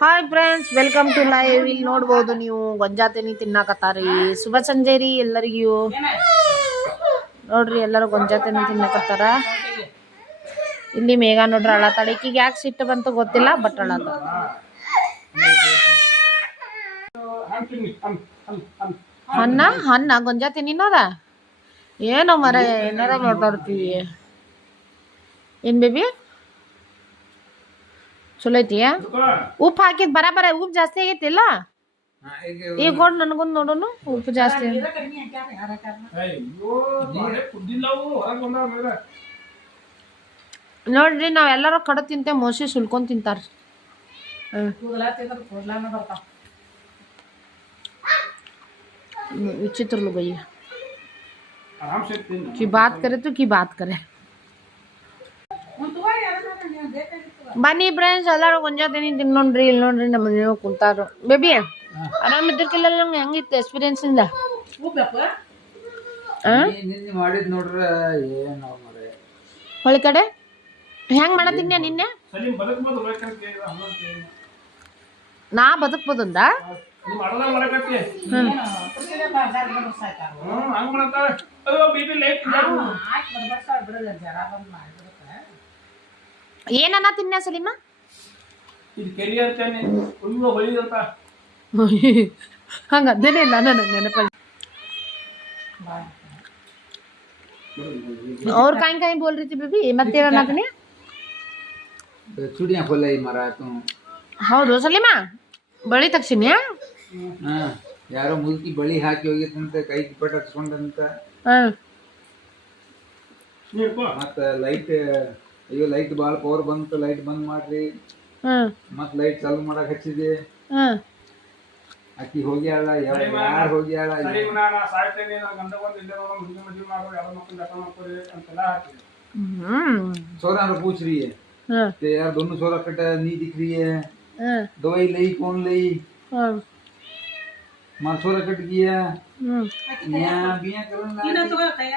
Hi friends, welcome to live. ಇಲ್ಲಿ ನೋಡ್ಬೋದು ನೀವು ಗೊಂಜಾ ತೆನಿ ತಿನ್ನಾಕತ್ತಾರಿ. ಶುಭ ಸಂಜೆ ರೀ ಎಲ್ಲರಿಗೂ. ನೋಡ್ರಿ ಎಲ್ಲರೂ ಗೊಂಜಾ ತೆನಿ ತಿನ್ನಕತ್ತಾರ. ಇಲ್ಲಿ ಮೇಘ ನೋಡ್ರಿ ಅಳತಾಳ. ಈಕಿಗೆ ಯಾಕೆ ಸಿಟ್ಟು ಬಂತು ಗೊತ್ತಿಲ್ಲ, ಬಟ್ ಅಳತ. ಹನ್ನ ಗೊಂಜಾ ತಿನ್ನಿನೋದ ಏನೋ ಮರ ಏನಾರ ಮಾತಾಡ್ತೀವಿ. ಏನ್ ಬೇಬಿ ಚಲೋ ಐತಿ? ಉಪ್ಪು ಹಾಕಿದ್ ಬರಾಬರ ಉಪ್ಪು ಜಾಸ್ತಿ ಆಗೈತಿಲ್ಲ? ಈಗ ಕೊಡ್ ನನಗೊಂದು ನೋಡೋನು. ಉಪ್ಪು ಜಾಸ್ತಿ ನೋಡ್ರಿ, ನಾವೆಲ್ಲರೂ ಕಡ ತಿಂತೇವೆ. ಮೋಸಿ ಸುಲ್ಕೊಂಡ್ ತಿಂತಾರ. विचित्र लोग ये की बात करे तो की बात करे. ಬನ್ನಿ ಫ್ರೆಂಡ್ಸ್, ಎಲ್ಲರೂ ಗೊಂಜಾ ತೆನಿ ತಿನ್ನೋಣ್ರಿ. ಇಲ್ಲಿ ನೋಡ್ರಿ ನಮ್ಮ ಮನೆ ಕುಂತಾರ. ಬೇಬಿ ಆರಾಮಿದ್ದಕ್ಕಿಲ್ಲ? ನಂಗೆ ಹೆಂಗಿತ್ತು ಎಕ್ಸ್ಪೀರಿಯನ್ಸ್ ಇಂದ? ಹೊಳಿ ಕಡೆ ಹೆಂಗ್ ಮಾಡತ್ತಿದ್ದೆ ನಿನ್ನೆ? ನಾ ಬದುಕ್ಬೋದಂದ? ಏನನ್ನ ತಿನ್ನ ಸಲೀಮ? ಹಂಗ ಅದೇನೇ ಇಲ್ಲ ನನ್ನ ನೆನಪ. और काई काई बोल रही थी बेबी? ಮತ್ತೆ ಏನನ್ನತೀನಿ? ಚುಡಿಯಾ ಕೊಲ್ಲೈ ಮರ ತು. ಹೌದು ಸಲೀಮ, ಬಳಿ ತಕ್ಷಣ ಯಾರೋ ಮುದುಕಿ ಬಳಿ ಹಾಕಿ ಹೋಗಿತ್ತಂತೆ, ಕೈ ಕಿಪ್ಪಟ ಹಚ್ಕೊಂಡಂತ. ಮತ್ತ ಲೈಟ್, ಅಯ್ಯೋ ಲೈಟ್ ಬಾಳ ಪವರ್ ಬಂತು, ಲೈಟ್ ಬಂದ್ ಮಾಡ್ರಿ. ಮತ್ ಲೈಟ್ ಚಾಲು ಮಾಡಕ್ ಹಚ್ಚಿದೆ. ಆಕಿ ಹೋಗ್ಯಾಳ, ಯಾರು ಹೋಗ್ಯಾಳ? सोरा ने पूछ रही है कि यार दोनों सोरा कट नहीं दिख रही है, दवाई ली कौन ली? मार सोरा कट गया यहाँ बिया करन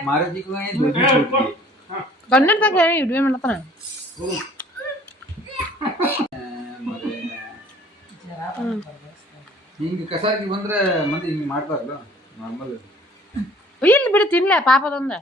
मारे जी को ये दूध छोड़ कन्नड़ तक है वीडियो में नतना ಹಿಂಗೆ ಕಸಾಗಿ ಬಂದ್ರೆ ಮಂದಿ ಹಿಂಗೆ ಮಾಡ್ತಾರಲ್ಲ ನಾರ್ಮಲ್. ಇಲ್ಲಿ ಬಿಡು ತಿನ್ಲೆ ಪಾಪದೊಂದ.